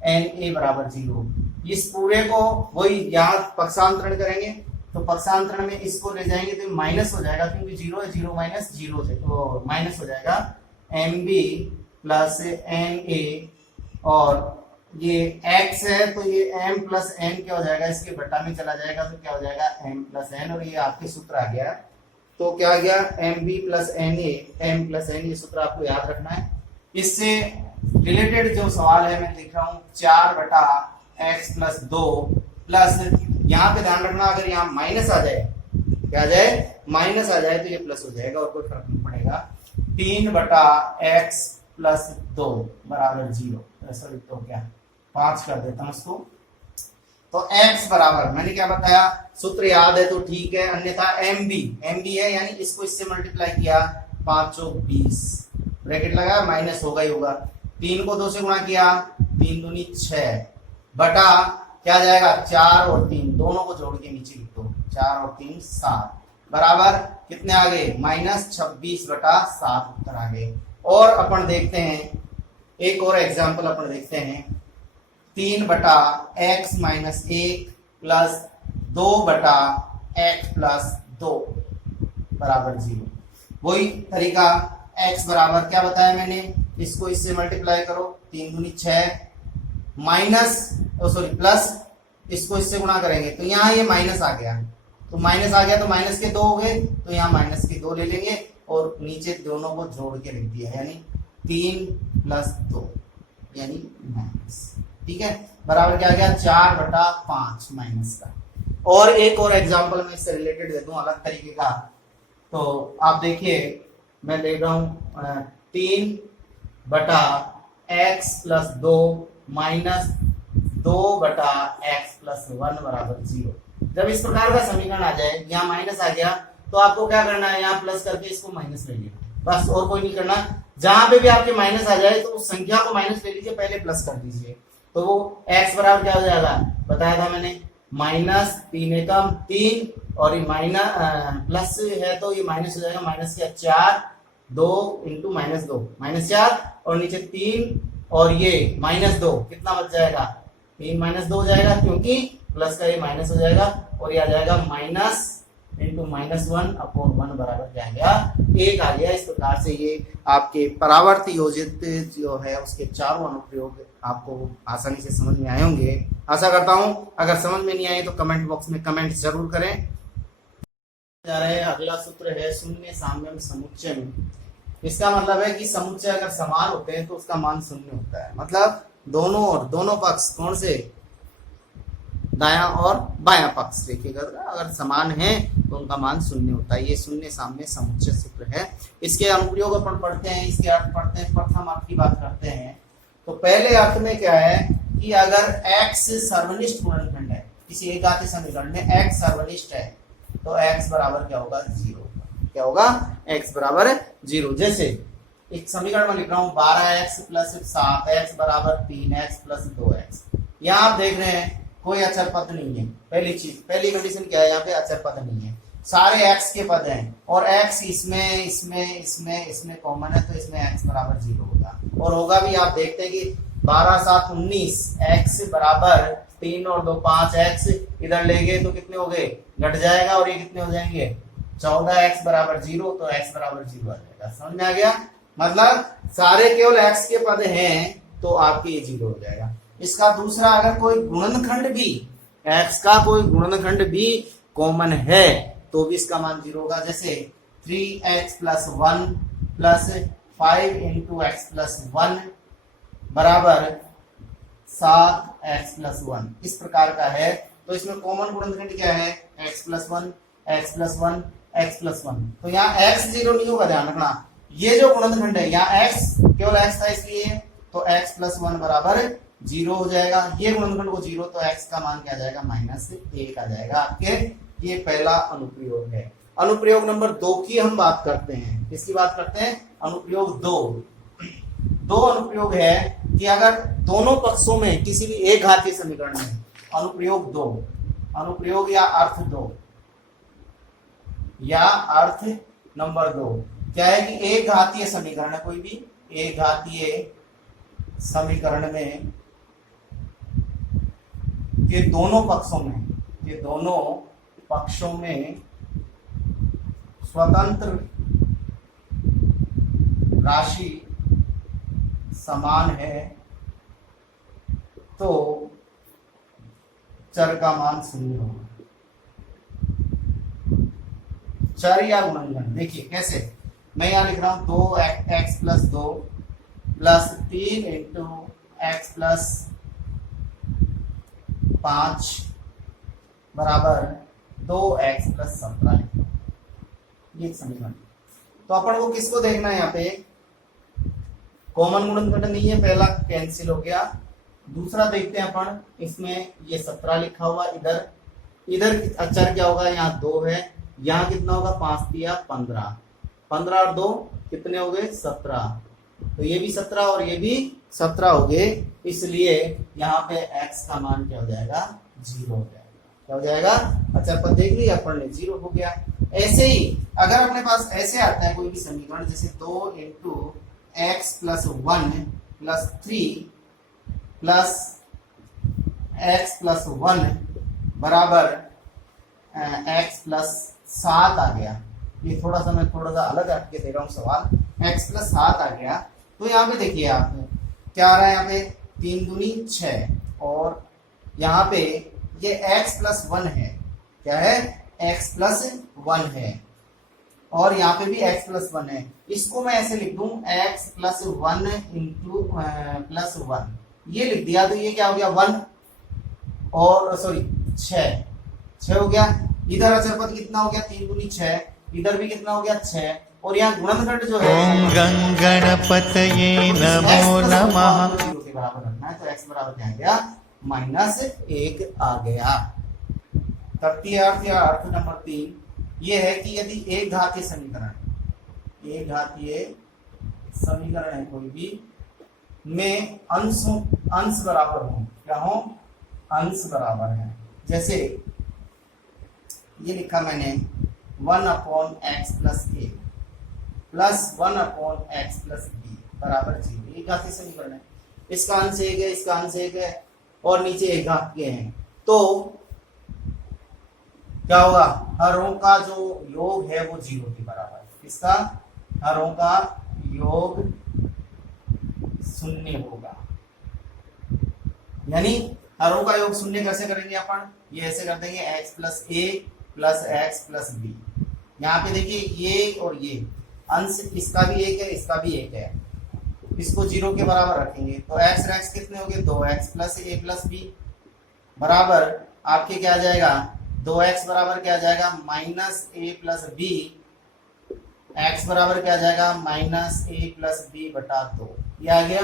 na बराबर 0। इस पूरे को वही यहाँ पक्षांतरण करेंगे तो पक्षांतरण में इसको ले जाएंगे तो माइनस हो जाएगा, क्योंकि 0 है, 0 माइनस 0 से तो माइनस हो जाएगा mb प्लस na, और ये x है तो ये m प्लस n क्या हो जाएगा, इसके बट्टा में चला जाएगा तो क्या हो जाएगा m प्लस n, और ये आपके सूत्र आ गया। तो क्या आ गया mb plus na, m plus n, ये सूत्र आपको याद रखना है। इससे रिलेटेड जो सवाल है मैं देख रहा हूँ 4 बटा x प्लस 2 प्लस, यहाँ पे ध्यान रखना अगर यहाँ माइनस आ जाए, क्या आ जाए माइनस आ जाए तो ये प्लस हो जाएगा और कोई फर्क नहीं पड़ेगा। 3 बटा x प्लस 2 बराबर 0, सॉरी तो क्या 5 कर देता हूँ उसको। तो x बराबर मैंने क्या बताया, सूत्र याद है तो ठीक है, अन्यथा mb है यानी इसको इससे मल्टीप्लाई किया 5 चौक 20, ब्रैकेट लगाया माइनस होगा ही होगा। 3 को 2 से गुणा किया 3 दूनी 6 बटा क्या जाएगा 4 और 3 दोनों को जोड़ के नीचे लिख दो, 4 और 3 7 बराबर कितने आ गए माइनस 26 बटा 7 उत्तर आ गए। और अपन देखते हैं एक और एग्जाम्पल अपन देखते हैं, 3 बटा x माइनस 1 प्लस 2 बटा x प्लस 2 बराबर 0। वही तरीका x बराबर क्या बताया मैंने, इसको इससे मल्टीप्लाई करो 3 दूनी 6 माइनस सॉरी प्लस, इसको इससे गुणा करेंगे तो यहाँ ये माइनस आ गया, तो माइनस आ गया तो माइनस के 2 हो गए, तो यहाँ माइनस के 2 ले लेंगे और नीचे दोनों को जोड़ के लिख दिया, यानी 3 प्लस 2 यानी माइनस, ठीक है बराबर क्या आ गया 4 बटा 5 माइनस का। और एक और एग्जांपल मैं इससे रिलेटेड दे दूं अलग तरीके का, तो आप देखिए मैं दे रहा हूं 3 बटा x प्लस 2 माइनस 2 बटा x प्लस 1 बराबर 0। जब इस प्रकार का समीकरण आ जाए, यहाँ माइनस आ गया तो आपको क्या करना है, यहाँ प्लस करके इसको माइनस ले लेना, बस और कोई नहीं करना। जहां पे भी आपके माइनस आ जाए तो उस संख्या को माइनस ले लीजिए, पहले प्लस कर दीजिए, तो वो x बराबर क्या हो जाएगा बताया था मैंने माइनस 3 एकम 3 और ये माइनस प्लस है तो ये माइनस हो जाएगा, माइनस क्या 4 2 इंटू माइनस 2 माइनस 4 और नीचे 3 और ये माइनस 2 कितना बच जाएगा 3 माइनस 2 हो जाएगा, क्योंकि प्लस का ये माइनस हो जाएगा और ये आ जाएगा माइनस इंटू माइनस 1 अपॉन 1 बराबर क्या आ गया 1 आ गया। इस प्रकार से ये आपके परावर्ती योजित जो है उसके चारों अनुप्रयोग आपको आसानी से समझ में आए होंगे, आशा करता हूं। अगर समझ में नहीं आए तो कमेंट बॉक्स में कमेंट जरूर करें। जा रहे हैं अगला सूत्र है शून्य साम्यम समुच्चय में। इसका मतलब है कि समुच्चय अगर समान होते हैं तो उसका मान शून्य होता है, मतलब दोनों पक्ष कौन से दायां और बायां पक्ष देखिएगा अगर समान है तो उनका मान शून्य होता है। ये शून्य साम्य समुच्चय सूत्र है। इसके अनुप्रयोग अपन पढ़ते हैं, इसके अर्थ पढ़ते हैं। प्रथम अर्थ की बात करते हैं तो पहले अर्थ में क्या है कि अगर x सर्वनिष्ठ गुणनखंड है, किसी एक आते समीकरण में x सर्वनिष्ठ है तो x बराबर क्या होगा 0। क्या होगा x बराबर 0। जैसे एक समीकरण में लिख रहा हूं 12x प्लस 7x बराबर 3x प्लस 2x। यहाँ आप देख रहे हैं कोई अचर पद नहीं है। पहली चीज, पहली कंडीशन क्या है, यहाँ पे अचर पद नहीं है, सारे x के पद हैं और x इसमें इसमें इसमें इसमें कॉमन है, तो इसमें x बराबर 0 होगा। और होगा भी, आप देखते हैं कि 12 7 19, x बराबर 3 और 2 5, x इधर ले गए तो कितने हो गए, घट जाएगा, और ये कितने हो जाएंगे 14, x बराबर 0, तो x बराबर 0 आ जाएगा। समझ में आ गया, मतलब सारे केवल x के पद हैं तो आपके ये 0 हो जाएगा। इसका दूसरा, अगर कोई गुणनखंड भी, x का कोई गुणनखंड भी कॉमन है तो भी इसका मान 0 होगा। जैसे 3x + 1 + 5 × x + 1 बराबर 7x + 1, इस प्रकार का है। तो इसमें कॉमन गुणनखंड क्या है, x + 1 x + 1 x + 1। तो यहाँ x 0 नहीं होगा, ध्यान रखना। ये जो गुणनखंड है, यहाँ x केवल x था इसलिए, तो x + 1 बराबर 0 हो जाएगा। ये गुणनखंड को 0, तो x का मान क्या आ जाएगा, -1 आ जाएगा आपके। ये पहला अनुप्रयोग है। अनुप्रयोग नंबर 2 की हम बात करते हैं। किसकी बात करते हैं, अनुप्रयोग 2 अनुप्रयोग है कि अगर दोनों पक्षों में किसी भी एक घातीय समीकरण में, अनुप्रयोग 2, अनुप्रयोग या अर्थ 2 या अर्थ नंबर 2 क्या है कि एक घातीय समीकरण है, कोई भी एक घातीय समीकरण में ये दोनों पक्षों में स्वतंत्र राशि समान है तो चर का मान 0 होगा। चर या गुणनखंड देखिए कैसे, मैं यहां लिख रहा हूं 2x + 2 + 3 × x + 5 बराबर 2x + 17। ये समीकरण। तो अपन को किसको देखना है, यहाँ पे कॉमन गुणनखंड नहीं है, पहला कैंसिल हो गया। दूसरा देखते हैं अपन, इसमें ये 17 लिखा हुआ, इधर अचर क्या होगा, यहाँ 2 है, यहाँ कितना होगा 5 दिया 15, 15 और 2 कितने हो गए 17, तो ये भी 17 और ये भी 17 हो गए, इसलिए यहाँ पे x का मान क्या हो जाएगा, 0 हो जाएगा। क्या हो जाएगा, अचर पद देख लिया अपन ने, 0 हो गया। ऐसे ही अगर अपने पास ऐसे आता है कोई भी समीकरण, जैसे 2 × x + 1 + 3 + x + 1 बराबर x + 7 आ गया। ये थोड़ा सा मैं अलग रख के दे रहा हूँ सवाल, x + 7 आ गया। तो यहाँ पे देखिए आप क्या आ रहा है, यहाँ पे 3 दूनी 6, और यहाँ पे ये x + 1 है, क्या है, x + 1 है, और यहाँ पे भी x + 1 है। इसको मैं ऐसे लिख दूं x + 1 × +1, ये लिख दिया, तो ये क्या हो गया 1 और 6 हो गया। इधर अचर पद कितना हो गया, 3 दूनी 6, इधर भी कितना हो गया 6, और यहाँ गुणनखंड जो है ओम गणपतये नमो नमः। 0 के बराबर रखना है, तो x बराबर क्या आ गया, -1 आ गया। तृतीय अर्थ या अर्थ नंबर 3 ये है कि यदि एक घातीय समीकरण है कोई भी में अंश बराबर हो, क्या हो, अंश बराबर है। जैसे ये लिखा मैंने 1/x + a + 1/x + b बराबर 0, एक घातीय समीकरण है। इसका अंश 1 है, इसका अंश 1 है, और नीचे एक घात के हैं, तो क्या होगा, हरों का जो योग है वो 0 के बराबर है। किसका, हरों का योग 0 होगा। यानी हरों का योग 0 कैसे करेंगे अपन, ये ऐसे कर देंगे x + a + x + b। यहाँ पे देखिए ये और ये अंश, इसका भी 1 है, इसका भी 1 है, इसको 0 के बराबर रखेंगे, तो x और x कितने हो गए, 2x + a + b बराबर आपके क्या आ जाएगा, 2x बराबर क्या आ जाएगा, -a + b, x बराबर क्या आ जाएगा, -a + b बटा 2। ये आ गया।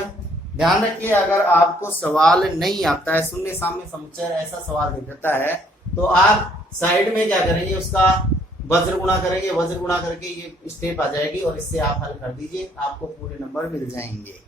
ध्यान रखिए, अगर आपको सवाल नहीं आता है, शून्य साम्य समुच्चय ऐसा सवाल दे देता है, तो आप साइड में क्या करेंगे, उसका वज्र गुणा करेंगे, वज्र गुणा करके ये स्टेप आ जाएगी, और इससे आप हल कर दीजिए, आपको पूरे नंबर मिल जाएंगे।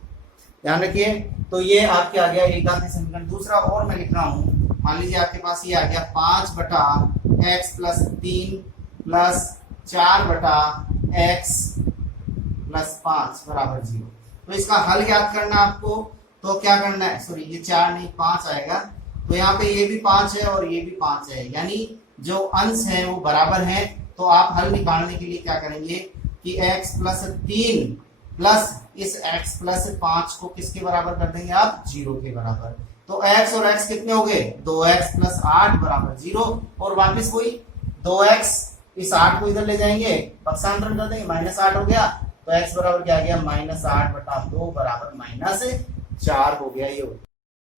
ध्यान रखिए। तो ये आपके आ गया एक घातीय समीकरण। दूसरा और मैं लिख रहा हूं, मान लीजिए आपके पास ये आ गया 5/x+3 प्लस 4/x+5 बराबर 0। तो इसका हल याद करना आपको, तो क्या करना है, सॉरी ये 4 नहीं 5 आएगा। तो यहाँ पे ये भी 5 है और ये भी 5 है, यानी जो अंश है वो बराबर है। तो आप हल निकालने के लिए क्या करेंगे कि x+3 प्लस इस x+5 को किसके बराबर कर देंगे आप, 0 के बराबर। तो x और x कितने हो गए, 2x+8 बराबर 0। और वापस कोई 2x, इस 8 को इधर ले जाएंगे, पक्षांतरण कर देंगे, -8 हो गया। तो x बराबर क्या आ गया, -8/2 बराबर -4 हो गया। ये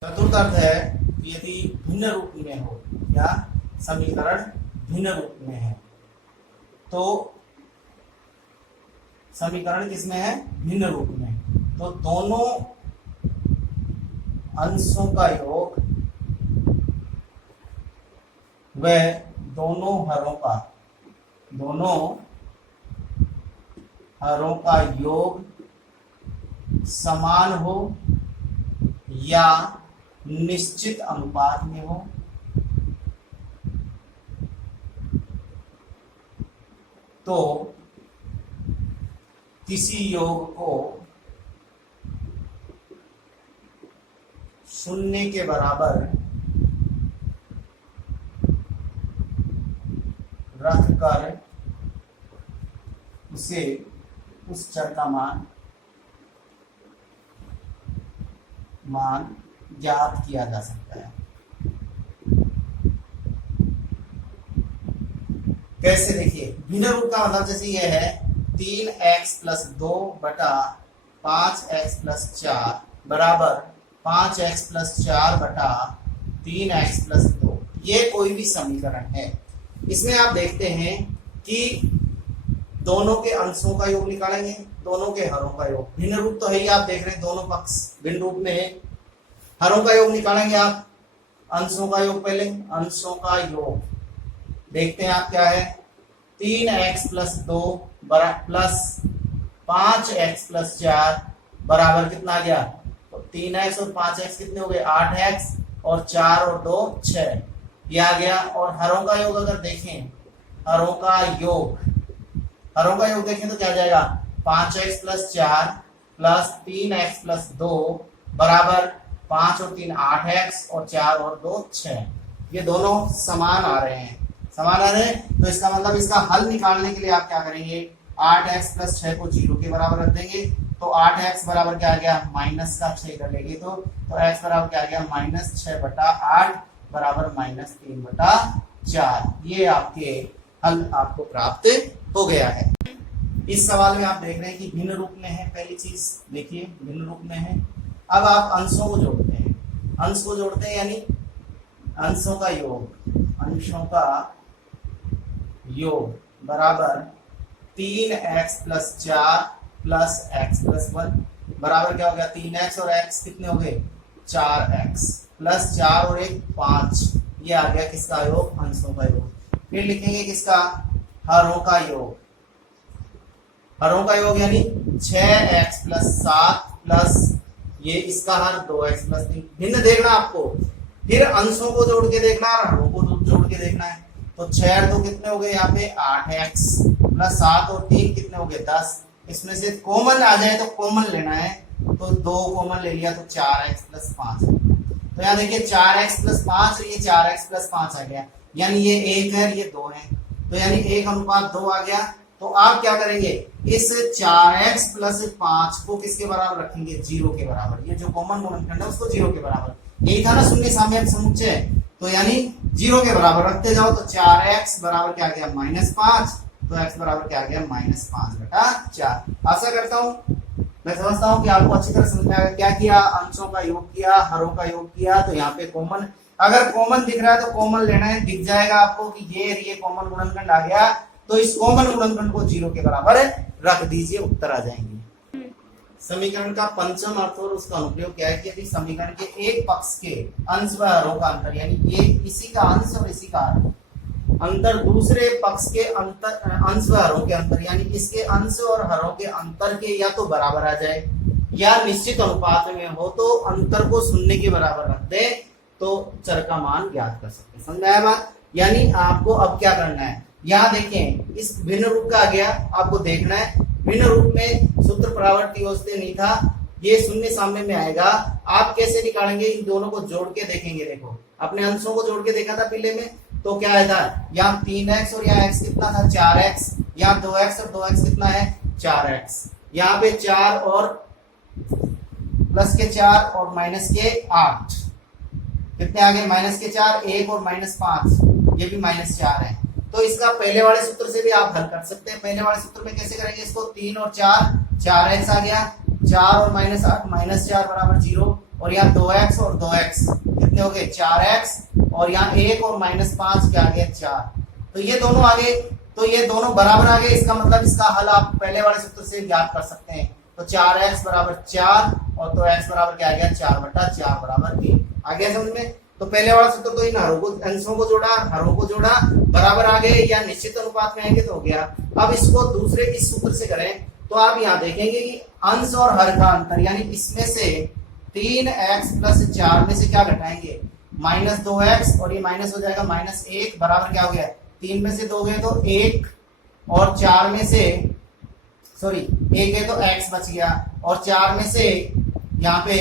चतुर्थ अर्थ है कि यदि भिन्न रूप में हो या समीकरण भिन्न रूप में है, तो समीकरण किसमें है, भिन्न रूप में, तो दोनों अंशों का योग व दोनों हरों का योग समान हो या निश्चित अनुपात में हो, तो किसी योग को 0 के बराबर रखकर उसे उस चर का मान ज्ञात किया जा सकता है। कैसे, देखिए भिन्न रूप का मतलब जैसे ये है 3x+2/5x+4 बराबर 5x+4/3x+2। ये कोई भी समीकरण है। इसमें आप देखते हैं कि दोनों के अंशों का योग निकालेंगे, दोनों के हरों का योग। भिन्न रूप तो है ही, आप देख रहे हैं दोनों पक्ष भिन्न रूप में है। हरों का योग निकालेंगे आप, अंशों का योग पहले, अंशों का योग देखते हैं आप क्या है, 3x+2 प्लस 5x+4 बराबर कितना आ गया, तो 3x और 5x कितने हो गए, 8x, और 4 और 2 6, ये आ गया। और हरों का योग अगर देखें, हरों का योग देखें तो क्या जाएगा, 5x+4 प्लस 3x+2 बराबर 5 और 3 8x, और 4 और 2 6। ये दोनों समान आ रहे हैं, तो इसका मतलब इसका हल निकालने के लिए आप क्या करेंगे, 8x+6 को 0 के बराबर रख देंगे। तो 8x बराबर क्या आ गया, -6 इधर लेंगे तो x बराबर क्या आ गया, -6/8 बराबर -3/4। ये आपके हल आपको प्राप्त हो गया है। इस सवाल में आप देख रहे हैं कि भिन्न रूप में है। पहली चीज देखिए, भिन्न रूप में है। अब आप अंशों को जोड़ते हैं, यानी अंशों का योग बराबर 3x+4 प्लस x+1 बराबर क्या हो गया, 3x और x कितने हो गए, 4x प्लस 4 और 1 5। ये आ गया किसका योग, अंशों का योग। फिर लिखेंगे किसका, हरों का योग यानी 6x+7 प्लस ये इसका हर 2x+3। भिन्न देखना आपको, फिर अंशों को जोड़ के देखना और हरों को जोड़ के देखना है। तो 6 और 2 कितने हो गए, यहाँ पे 8x प्लस 7 और 3 कितने हो गए, 10। इसमें से कॉमन आ जाए तो कॉमन लेना है, तो 2 कॉमन ले लिया तो 4x+5। तो यहाँ देखिए 4x+5 और ये 4x+5 आ गया, यानी ये 1 है ये 2 है, तो यानी 1:2 आ गया। तो आप क्या करेंगे, इस 4x+5 को किसके बराबर रखेंगे, 0 के बराबर। ये जो कॉमन गुणनखंड है उसको 0 के बराबर, यही था ना शून्य साम्य समुच्चय, तो यानी 0 के बराबर रखते जाओ। तो 4x बराबर क्या आ गया, -5, तो x बराबर क्या आ गया, -5/4। आशा करता हूं, मैं समझता हूं कि आपको अच्छी तरह समझ में आ गया। क्या किया, अंशों का योग किया, हरों का योग किया। तो यहाँ पे कॉमन, अगर कॉमन दिख रहा है तो कॉमन लेना है, दिख जाएगा आपको कि ये कॉमन गुणनखंड आ गया, तो इस कॉमन गुणनखंड को 0 के बराबर रख दीजिए, उत्तर आ जाएंगे। समीकरण का पंचम अर्थ और उसका अनुप्रयोग क्या है कि यदि समीकरण के एक पक्ष के अंश व हरों का अंतर, यानी ये इसी का अंश और इसी का अंतर दूसरे पक्ष के अंश व हरों के अंतर, यानी इसके अंश और हरों के अंतर के या तो बराबर आ जाए या निश्चित अनुपात में हो तो अंतर को शून्य के बराबर रख दे तो चर का मान ज्ञात कर सकते हैं। समझ में आया बात? यानी आपको अब क्या करना है, यहाँ देखें इस भिन्न रूप का आ गया, आपको देखना है भिन्न रूप में सूत्र परावर्ती होते नहीं था, ये शून्य सामने में आएगा। आप कैसे निकालेंगे, इन दोनों को जोड़ के देखेंगे। देखो अपने अंशों को जोड़ के देखा था पहले में, तो क्या आया था, यहाँ 3x और यहाँ x कितना था 4x, यहाँ 2x और 2x कितना है 4x, यहाँ पे 4 और प्लस के 4 और माइनस के 8 कितने आ गए, माइनस के 4, 1 और माइनस 5 ये भी -4 है। तो इसका पहले वाले सूत्र से भी आप हल कर सकते हैं। पहले वाले सूत्र में कैसे करेंगे इसको, 3 और 4 4x आ गया, 4 और -8 -4 बराबर 0, और यहाँ 2x और 2x कितने हो गए 4x, और यहाँ 1 और -5 क्या आ गया 4। तो ये दोनों आ गए, तो ये दोनों बराबर आ गए, इसका मतलब इसका हल आप पहले वाले सूत्र से ज्ञात कर सकते हैं। तो 4x बराबर 4 और 2x बराबर क्या आ गया 4/4 बराबर 1। आ गया समझ में? तो पहले वाला सूत्र तो इन हरों को अंशों को जोड़ा, हरों को जोड़ा, बराबर आ गए या निश्चित अनुपात में आएंगे तो हो गया। अब इसको दूसरे इस सूत्र से करें तो आप यहाँ देखेंगे कि अंश और हर का अंतर, यानी इसमें से 3x + 4 में से क्या घटाएंगे -2x, और ये माइनस हो जाएगा -1 बराबर क्या हो गया, 3 में से 2 गए तो 1 और 4 में से 1 है तो x बच गया, और 4 में से यहाँ पे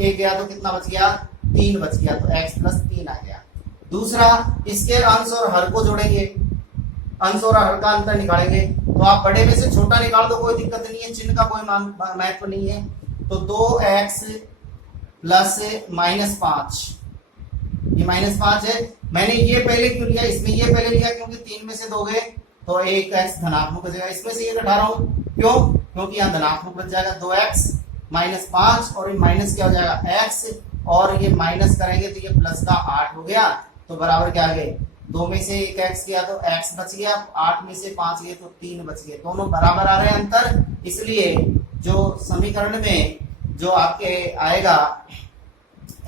1 गया तो कितना बच गया 3 बच गया, तो x + 3 आ गया। दूसरा इसके अंश और हर को जोड़ेंगे, अंश और हर का अंतर निकालेंगे, तो आप बड़े में से छोटा निकाल दो, कोई दिक्कत नहीं है, चिन्ह का कोई महत्व नहीं है। तो 2x + -5, ये -5 है। मैंने ये पहले क्यों लिया, इसमें ये पहले लिया क्योंकि 3 में से 2 गए तो 1x धनात्मक बचेगा, इसमें से ये घटा रहा हूं क्यों, क्योंकि यहाँ धनात्मक बच जाएगा 2x -5, और ये माइनस क्या हो जाएगा x, और ये माइनस करेंगे तो ये प्लस का 8 हो गया, तो बराबर क्या आ गए, 2 में से 1 x गया तो x बच गया, 8 में से 5 गए तो 3 बच गए, दोनों बराबर आ रहे हैं अंतर। इसलिए जो समीकरण में जो आपके आएगा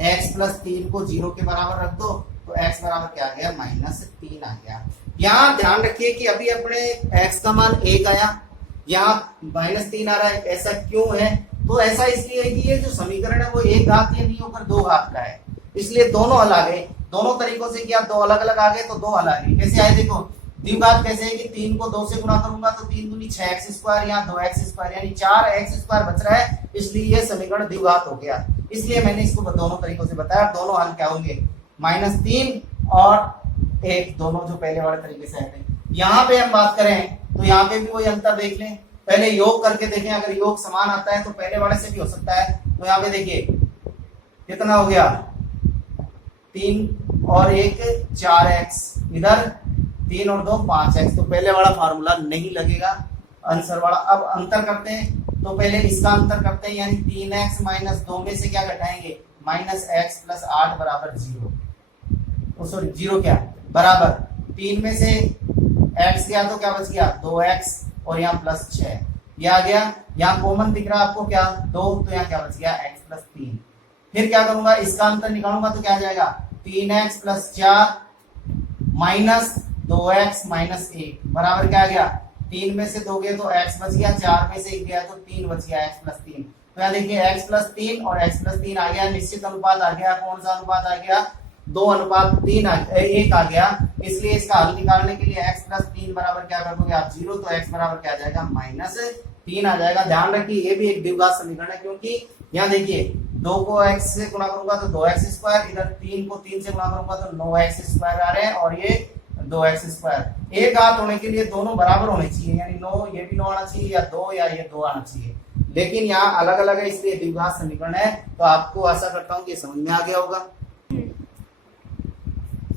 x + 3 को 0 के बराबर रख दो तो x बराबर क्या आ गया -3 आ गया। यहाँ ध्यान रखिए कि अभी अपने x का मान 1 आया, यहाँ -3 आ रहा है, ऐसा क्यों है, तो ऐसा इसलिए है कि ये जो समीकरण है वो एक घात या नहीं होकर 2 घात का है, इसलिए दोनों हल आ गए। दोनों तरीकों से किया, 2 अलग अलग आ गए तो 2 हल आ गए। कैसे आए देखो, द्विघात कैसे है कि 3 को 2 से गुणा करूंगा तो 3 दूनी 6x², यहाँ 2x² यानी 4x² बच रहा है, इसलिए ये समीकरण द्विघात हो गया। इसलिए मैंने इसको दोनों तरीकों से बताया। दोनों हल क्या होंगे, -3 और 1, दोनों जो पहले वाले तरीके से आए थे। यहाँ पे हम बात करें तो यहाँ पे भी वही अंतर देख लें, पहले योग करके देखें, अगर योग समान आता है तो पहले वाले से भी हो सकता है। तो यहाँ पे देखिए कितना हो गया, 3 और 1 4x, इधर 3 और 2 5x, तो पहले वाला फार्मूला नहीं लगेगा, आंसर वाला। अब अंतर करते हैं तो पहले इसका अंतर करते हैं, यानी 3x - 2 में से क्या घटाएंगे -x + 8 बराबर 0, सॉरी 0 क्या बराबर 3 में से x गया तो क्या बच गया 2x, और यहाँ +6 ये आ गया। यहाँ कॉमन दिख रहा है आपको क्या 2, तो यहाँ क्या बच गया x + 3। फिर क्या करूंगा, इसका अंतर निकालूंगा तो क्या आ जाएगा 3x + 4 - 2x - 1 बराबर क्या आ गया, 3 में से 2 गए तो x बच गया, 4 में से 1 गया तो 3 बच गया, x + 3। तो यहाँ देखिए x + 3 और x + 3 आ गया, निश्चित अनुपात आ गया। कौन सा अनुपात आ गया, 2:1 आ गया। इसलिए इसका हल निकालने के लिए x + 3 बराबर क्या कर दोगे आप 0, तो x बराबर क्या आ जाएगा -3 आ जाएगा। ध्यान रखिए ये भी एक द्विघात समीकरण है, क्योंकि यहाँ देखिए 2 को x से गुणा करूंगा तो 2x², इधर 3 को 3 से गुणा करूंगा तो 9x² आ रहे हैं, और ये 2x²। एक घात होने के लिए दोनों बराबर होने चाहिए, यानी 9 ये भी 9 आना चाहिए, या 2 या ये 2 आना चाहिए, लेकिन यहाँ अलग अलग है, इसलिए द्विघात समीकरण है। तो आपको आशा करता हूँ कि समझ में आ गया होगा।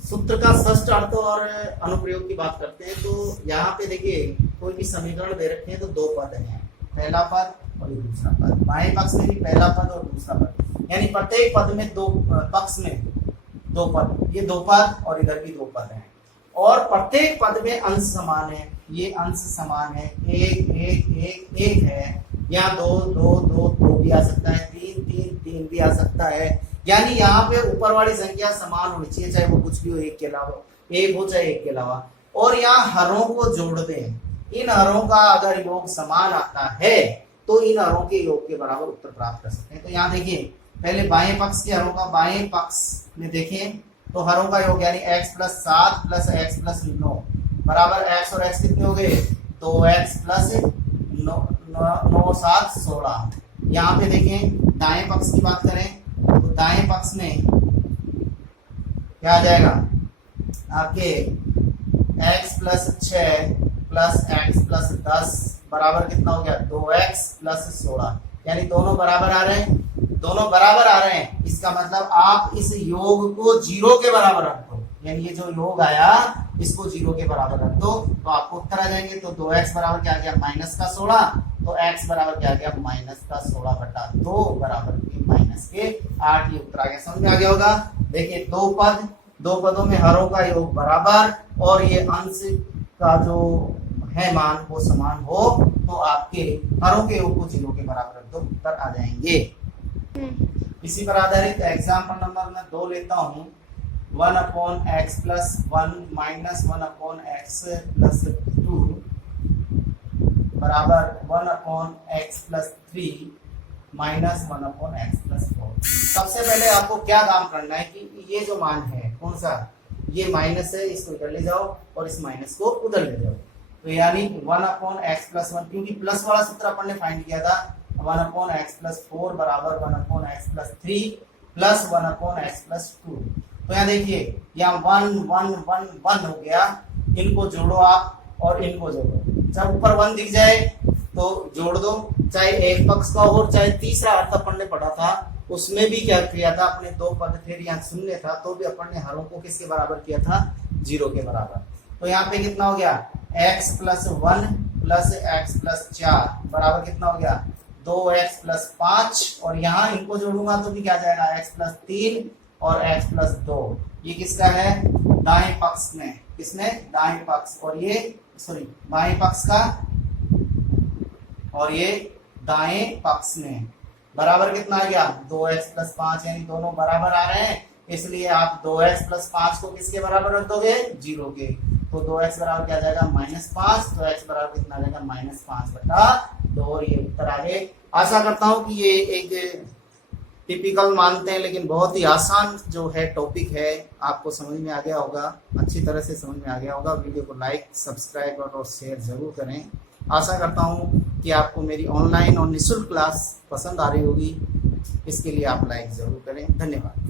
सूत्र का षष्ठ अर्थ और अनुप्रयोग की बात करते हैं तो यहाँ पे देखिए कोई भी समीकरण दे रखे हैं तो 2 पद हैं, पहला पद और दूसरा पद। बाएं पक्ष में भी पहला पद और दूसरा पद, यानी प्रत्येक पद में 2 पक्ष में 2 पद, ये 2 पद और इधर भी 2 पद हैं, और प्रत्येक पद में अंश समान है, ये अंश समान है, 1 1 1 1 है, यहाँ 2 2 2 2 भी आ सकता है, 3 3 3 भी आ सकता है, यानी यहाँ पे ऊपर वाली संख्या समान होनी चाहिए, चाहे वो कुछ भी हो, 1 के अलावा 1 हो चाहे 1 के अलावा। और यहाँ हरों को जोड़ दें, इन हरों का अगर योग समान आता है तो इन हरों के योग के बराबर उत्तर प्राप्त कर सकते हैं। तो यहाँ देखिए पहले बाएं पक्ष के हरों का बाएं पक्ष में देखें तो हरों का योग यानी x plus 7 plus x plus 9 बराबर x और x कितने हो गए 2x प्लस 9 7 16। यहाँ पे देखें दाएं पक्ष की बात करें तो दाएं पक्ष में क्या आ जाएगा आपके x plus 6 plus x plus 10 बराबर कितना हो गया 2x प्लस 16। यानी दोनों बराबर आ रहे हैं, दोनों बराबर आ रहे हैं। इसका मतलब आप इस योग को 0 के बराबर रख दो, यानी ये जो योग आया इसको 0 के बराबर रख दो तो आपको उत्तर आ जाएंगे। तो 2x बराबर क्या आ गया माइनस का 16, तो x बराबर क्या आ गया माइनस का 16 बटा 2 बराबर के माइनस के 8। ये उत्तर आ गया, समझ में आ गया होगा। देखिए दो पदों में हरों का योग बराबर और ये अंश का जो है मान वो समान हो तो आपके हरों के योग को 0 के बराबर रख दो, उत्तर आ जाएंगे। इसी पर आधारित एग्जाम्पल नंबर मैं 2 लेता हूँ। 1/x plus 1 minus 1/x plus 2 बराबर 1/x plus 3 minus 1/x plus 4। सबसे पहले आपको क्या काम करना है कि ये जो मान है कौन सा, ये माइनस है, इसको इधर ले जाओ और इस माइनस को उधर ले जाओ। तो यानी 1/x प्लस 1, क्योंकि प्लस वाला सूत्र अपन ने फाइंड किया था 1/x प्लस 4 बराबर 1/x plus 3 plus 1/x plus 2। तो यहाँ देखिए यहाँ 1 1 1 1 हो गया, इनको जोड़ो आप और इनको जोड़ो। जब ऊपर 1 दिख जाए तो जोड़ दो, चाहे एक पक्ष का हो चाहे तीसरा अर्थ अपन ने पढ़ा था उसमें भी क्या किया था, अपने 2 पद फिर यहाँ शून्य था तो भी अपन ने हरों को किसके बराबर किया था 0 के बराबर। तो यहाँ पे कितना हो गया x plus 1 plus x plus 4 बराबर कितना हो गया 2x प्लस 5 और यहाँ इनको जोड़ूंगा तो भी क्या जाएगा x प्लस 3 और x प्लस 2। ये किसका है दाएं पक्ष में, किसमें दाएं पक्ष, और ये सॉरी बाएं पक्ष का और ये दाएं पक्ष में बराबर कितना आ गया 2x प्लस 5, यानी दोनों बराबर आ रहे हैं इसलिए आप 2x प्लस 5 को किसके बराबर रख दोगे 0 के। तो 2x बराबर क्या आ जाएगा -5, तो x बराबर कितना आ जाएगा -5 बटा 2 और ये उत्तर आ गए। आशा करता हूँ कि ये एक टिपिकल मानते हैं लेकिन बहुत ही आसान जो है टॉपिक है आपको समझ में आ गया होगा, अच्छी तरह से समझ में आ गया होगा। वीडियो को लाइक सब्सक्राइब और शेयर जरूर करें। आशा करता हूँ कि आपको मेरी ऑनलाइन और निःशुल्क क्लास पसंद आ रही होगी, इसके लिए आप लाइक जरूर करें। धन्यवाद।